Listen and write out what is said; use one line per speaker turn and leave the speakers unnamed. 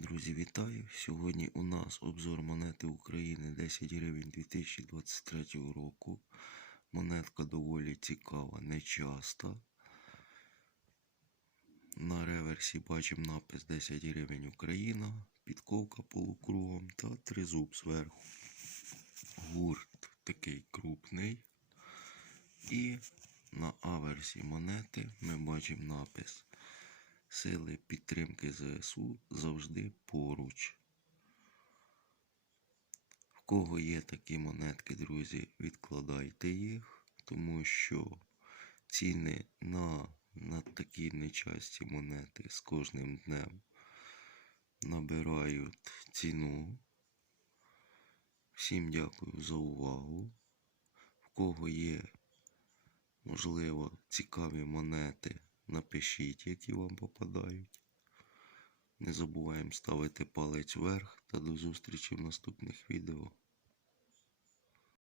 Друзі, вітаю! Сьогодні у нас обзор монети України 10 гривень 2023 року. Монетка доволі цікава, нечаста. На реверсі бачимо напис 10 гривень Україна, підковка полукругом та тризуб зверху. Гурт такий крупний. І на аверсі монети ми бачимо напис Сили підтримки ЗСУ завжди поруч. В кого є такі монетки, друзі, відкладайте їх, тому що ціни на, на такі нечасті монети з кожним днем набирають ціну. Всім дякую за увагу. В кого є, можливо, цікаві монети, напишіть, які вам попадають. Не забуваємо ставити палець вверх та до зустрічі в наступних відео.